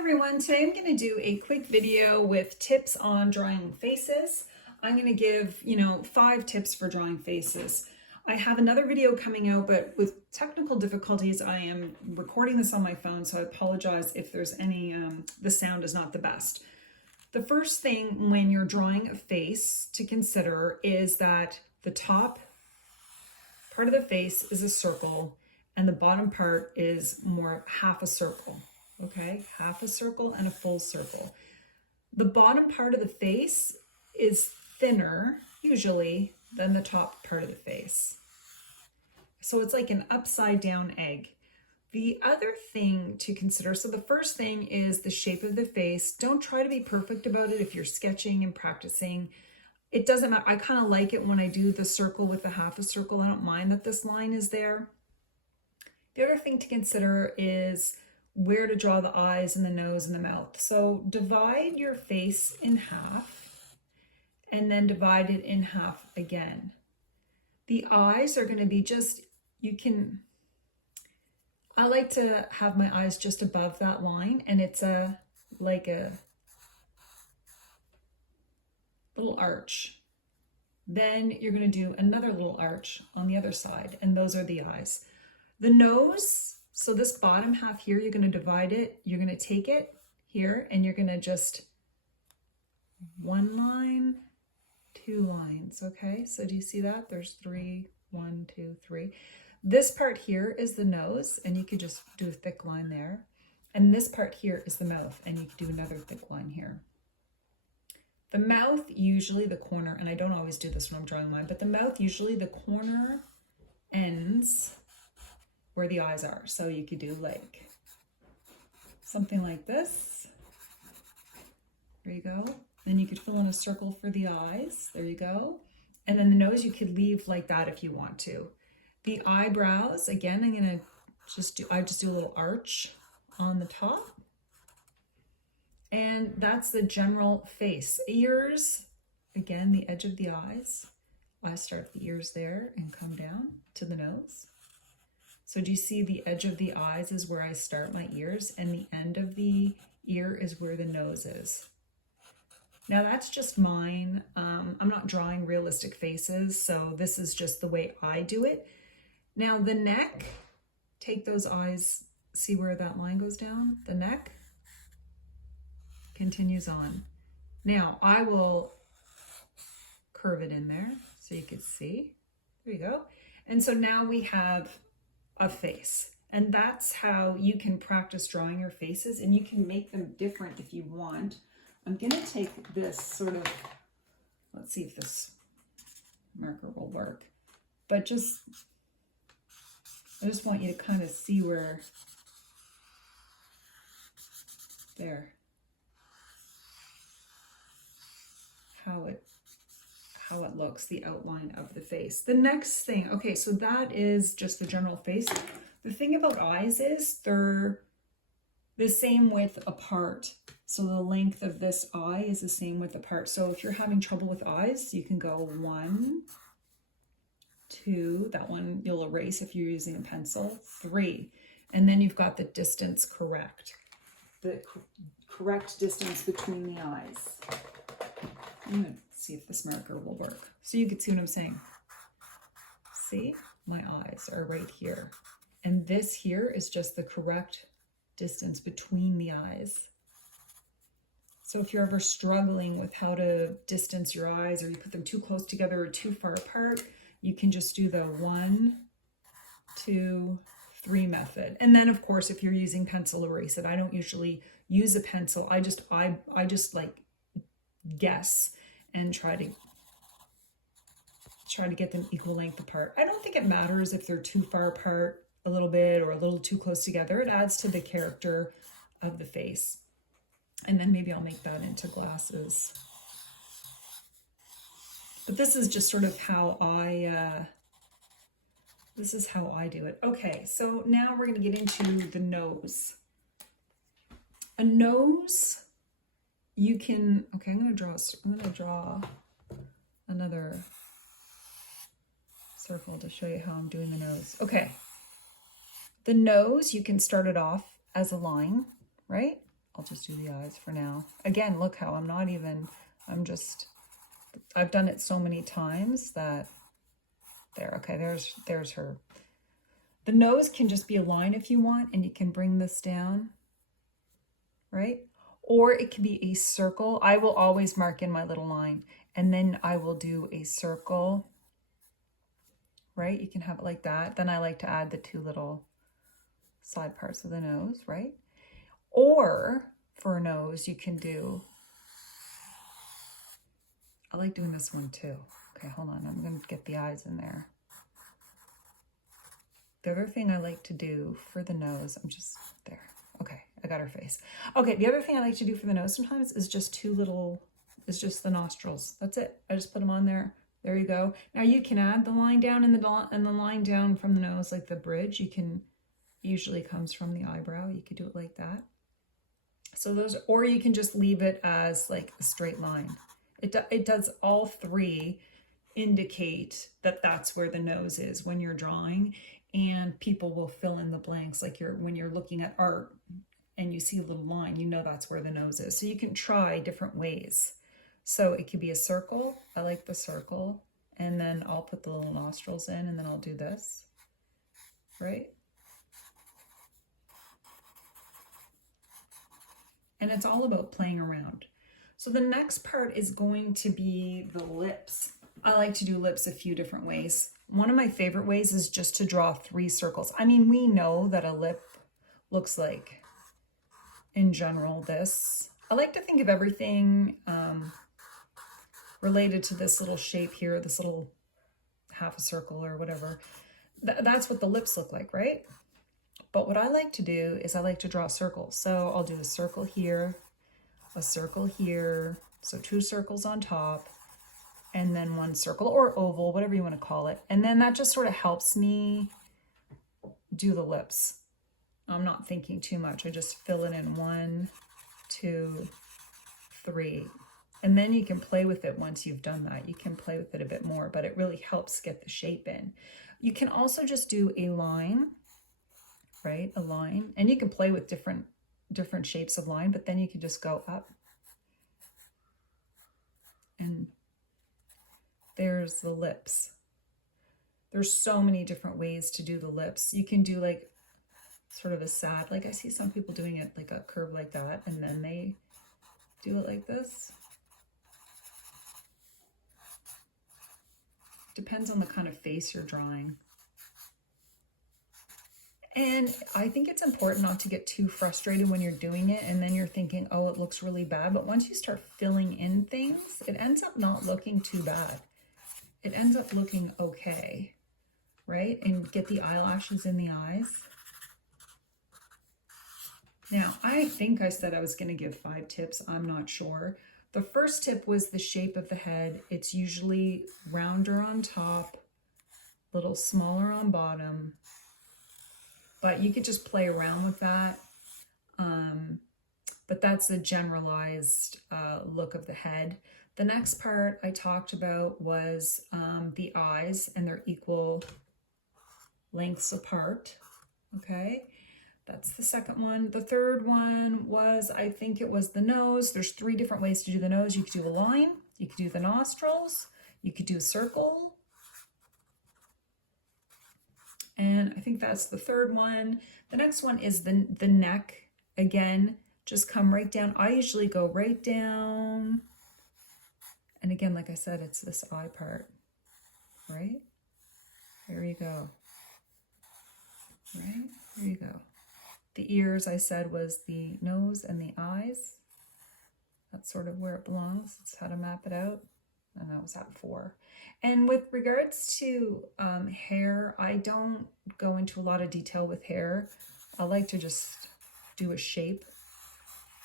Everyone, today I'm going to do a quick video with tips on drawing faces. I'm going to give, 5 tips for drawing faces. I have another video coming out, but with technical difficulties, I am recording this on my phone, so I apologize if there's any, the sound is not the best. The first thing when you're drawing a face to consider is that the top part of the face is a circle and the bottom part is more half a circle. Okay, half a circle and a full circle. The bottom part of the face is thinner, usually, than the top part of the face. So it's like an upside down egg. The other thing to consider, so the first thing is the shape of the face. Don't try to be perfect about it if you're sketching and practicing. It doesn't matter. I kind of like it when I do the circle with the half a circle. I don't mind that this line is there. The other thing to consider is where to draw the eyes and the nose and the mouth. So divide your face in half and then divide it in half again. The eyes are going to be just, I like to have my eyes just above that line, and it's like a little arch. Then you're going to do another little arch on the other side, and those are the eyes. The nose, so this bottom half here, you're going to divide it. You're going to take it here and you're going to just 1 line, 2 lines. Okay, so do you see that? There's 3, 1, 2, 3. This part here is the nose, and you could just do a thick line there. And this part here is the mouth, and you could do another thick line here. The mouth, usually the corner, and I don't always do this when I'm drawing mine, but the mouth, usually the corner ends where the eyes are. So you could do like something like this. There you go. Then you could fill in a circle for the eyes. There you go. And then the nose you could leave like that if you want to. The eyebrows, again, I'm gonna just do a little arch on the top. And that's the general face. Ears, again, the edge of the eyes. I start the ears there and come down to the nose. So do you see the edge of the eyes is where I start my ears, and the end of the ear is where the nose is. Now that's just mine. I'm not drawing realistic faces, so this is just the way I do it. Now the neck, take those eyes, see where that line goes down? The neck continues on. Now I will curve it in there so you can see. There you go. And so now we have a face, and that's how you can practice drawing your faces, and you can make them different if you want. I'm going to take this sort of, let's see if this marker will work, but I just want you to kind of see where, there, how it looks, the outline of the face. The next thing, okay, so that is just the general face. The thing about eyes is they're the same width apart. So the length of this eye is the same width apart. So if you're having trouble with eyes, you can go 1, 2, that one you'll erase if you're using a pencil, 3. And then you've got the distance correct. The correct distance between the eyes. I'm gonna see if this marker will work. So you can see what I'm saying. See, my eyes are right here. And this here is just the correct distance between the eyes. So if you're ever struggling with how to distance your eyes, or you put them too close together or too far apart, you can just do the 1, 2, 3 method. And then of course, if you're using pencil, erase it. I don't usually use a pencil. I just like guess and try to get them equal length apart. I don't think it matters if they're too far apart a little bit or a little too close together. It adds to the character of the face. And then maybe I'll make that into glasses. But this is just sort of how I do it. Okay, so now we're going to get into the nose. A nose, you can, okay, I'm going to draw another circle to show you how I'm doing the nose. Okay, the nose, you can start it off as a line, right? I'll just do the eyes for now. Again, look how I'm not even, I've done it so many times that, there, okay, there's her. The nose can just be a line if you want, and you can bring this down, right? Or it can be a circle. I will always mark in my little line, and then I will do a circle, right? You can have it like that. Then I like to add the two little side parts of the nose, right? Or for a nose, you can do, I like doing this one too. Okay, hold on, I'm gonna get the eyes in there. The other thing I like to do for the nose, I'm just there. Okay, I got her face. Okay, the other thing I like to do for the nose sometimes is just just the nostrils. That's it. I just put them on there. There you go. Now you can add the line down and the line down from the nose, like the bridge. You can, usually comes from the eyebrow. You could do it like that. So those, or you can just leave it as like a straight line. It does all three indicate that that's where the nose is when you're drawing, and people will fill in the blanks. Like when you're looking at art and you see a little line, you know that's where the nose is. So you can try different ways. So it could be a circle. I like the circle, and then I'll put the little nostrils in, and then I'll do this, right? And it's all about playing around. So the next part is going to be the lips. I like to do lips a few different ways. One of my favorite ways is just to draw 3 circles. I mean, we know that a lip looks like, in general, this. I like to think of everything related to this little shape here, this little half a circle or whatever. That's what the lips look like, right? But what I like to do is I like to draw circles. So I'll do a circle here, so 2 circles on top, and then 1 circle or oval, whatever you want to call it. And then that just sort of helps me do the lips. I'm not thinking too much. I just fill it in 1, 2, 3. And then you can play with it once you've done that. You can play with it a bit more, but it really helps get the shape in. You can also just do a line, right? A line. And you can play with different shapes of line, but then you can just go up. And there's the lips. There's so many different ways to do the lips. You can do like sort of a sad, like I see some people doing it like a curve like that, and then they do it like this. Depends on the kind of face you're drawing. And I think it's important not to get too frustrated when you're doing it and then you're thinking, oh, it looks really bad. But once you start filling in things, it ends up not looking too bad. It ends up looking okay, right? And get the eyelashes in the eyes. Now, I think I said I was going to give 5 tips. I'm not sure. The first tip was the shape of the head. It's usually rounder on top, a little smaller on bottom. But you could just play around with that. But that's a generalized look of the head. The next part I talked about was the eyes, and they're equal lengths apart. Okay, that's the second one. The third one was, I think it was the nose. There's 3 different ways to do the nose. You could do a line, you could do the nostrils, you could do a circle. And I think that's the third one. The next one is the neck. Again, just come right down. I usually go right down. And again, like I said, it's this eye part, right? There you go. Right? There you go. The ears, I said, was the nose and the eyes. That's sort of where it belongs. It's how to map it out. And that was at 4. And with regards to hair, I don't go into a lot of detail with hair. I like to just do a shape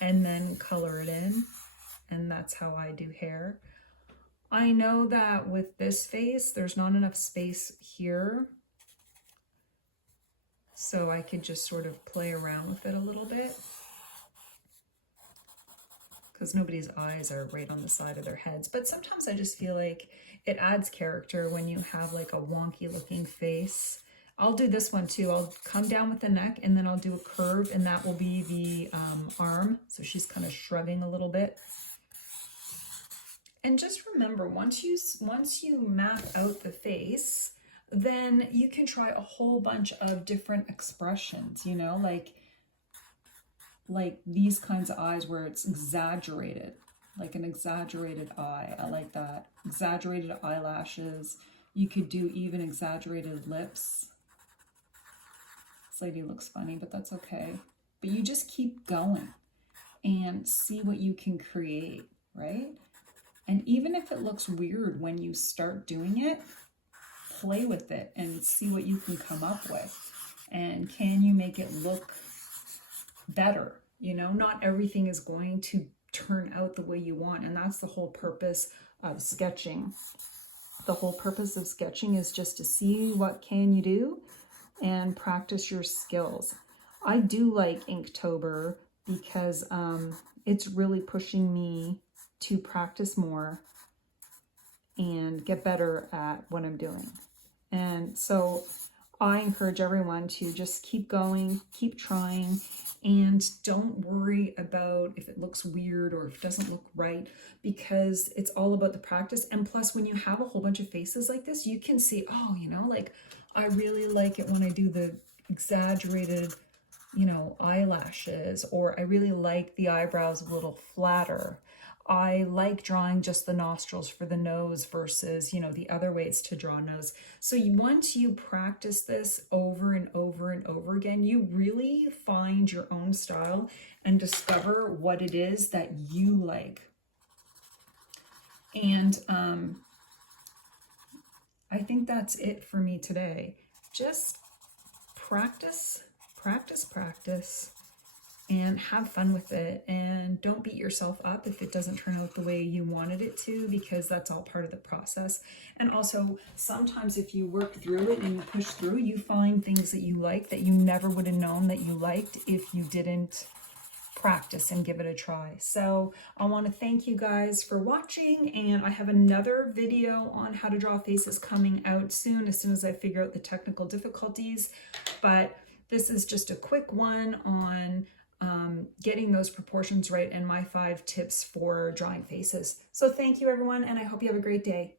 and then color it in. And that's how I do hair. I know that with this face, there's not enough space here. So I could just sort of play around with it a little bit. Because nobody's eyes are right on the side of their heads. But sometimes I just feel like it adds character when you have like a wonky looking face. I'll do this one too. I'll come down with the neck and then I'll do a curve, and that will be the arm. So she's kind of shrugging a little bit. And just remember, once you map out the face, then you can try a whole bunch of different expressions, you know, like these kinds of eyes where it's exaggerated, like an exaggerated eye. I like that. Exaggerated eyelashes. You could do even exaggerated lips. This lady looks funny, but that's okay. But you just keep going and see what you can create, right? And even if it looks weird when you start doing it, play with it and see what you can come up with. And can you make it look better? You know, not everything is going to turn out the way you want. And that's the whole purpose of sketching. The whole purpose of sketching is just to see what can you do and practice your skills. I do like Inktober because it's really pushing me to practice more and get better at what I'm doing. And so I encourage everyone to just keep going, keep trying, and don't worry about if it looks weird or if it doesn't look right, because it's all about the practice. And plus, when you have a whole bunch of faces like this, you can see, oh, you know, like I really like it when I do the exaggerated, you know, eyelashes, or I really like the eyebrows a little flatter. I like drawing just the nostrils for the nose versus, you know, the other ways to draw a nose. So once you practice this over and over and over again, you really find your own style and discover what it is that you like. And I think that's it for me today. Just practice, practice, practice, and have fun with it. And don't beat yourself up if it doesn't turn out the way you wanted it to, because that's all part of the process. And also, sometimes if you work through it and you push through, you find things that you like that you never would have known that you liked if you didn't practice and give it a try. So I want to thank you guys for watching, and I have another video on how to draw faces coming out soon as I figure out the technical difficulties. But this is just a quick one on getting those proportions right and my 5 tips for drawing faces. So thank you everyone, and I hope you have a great day.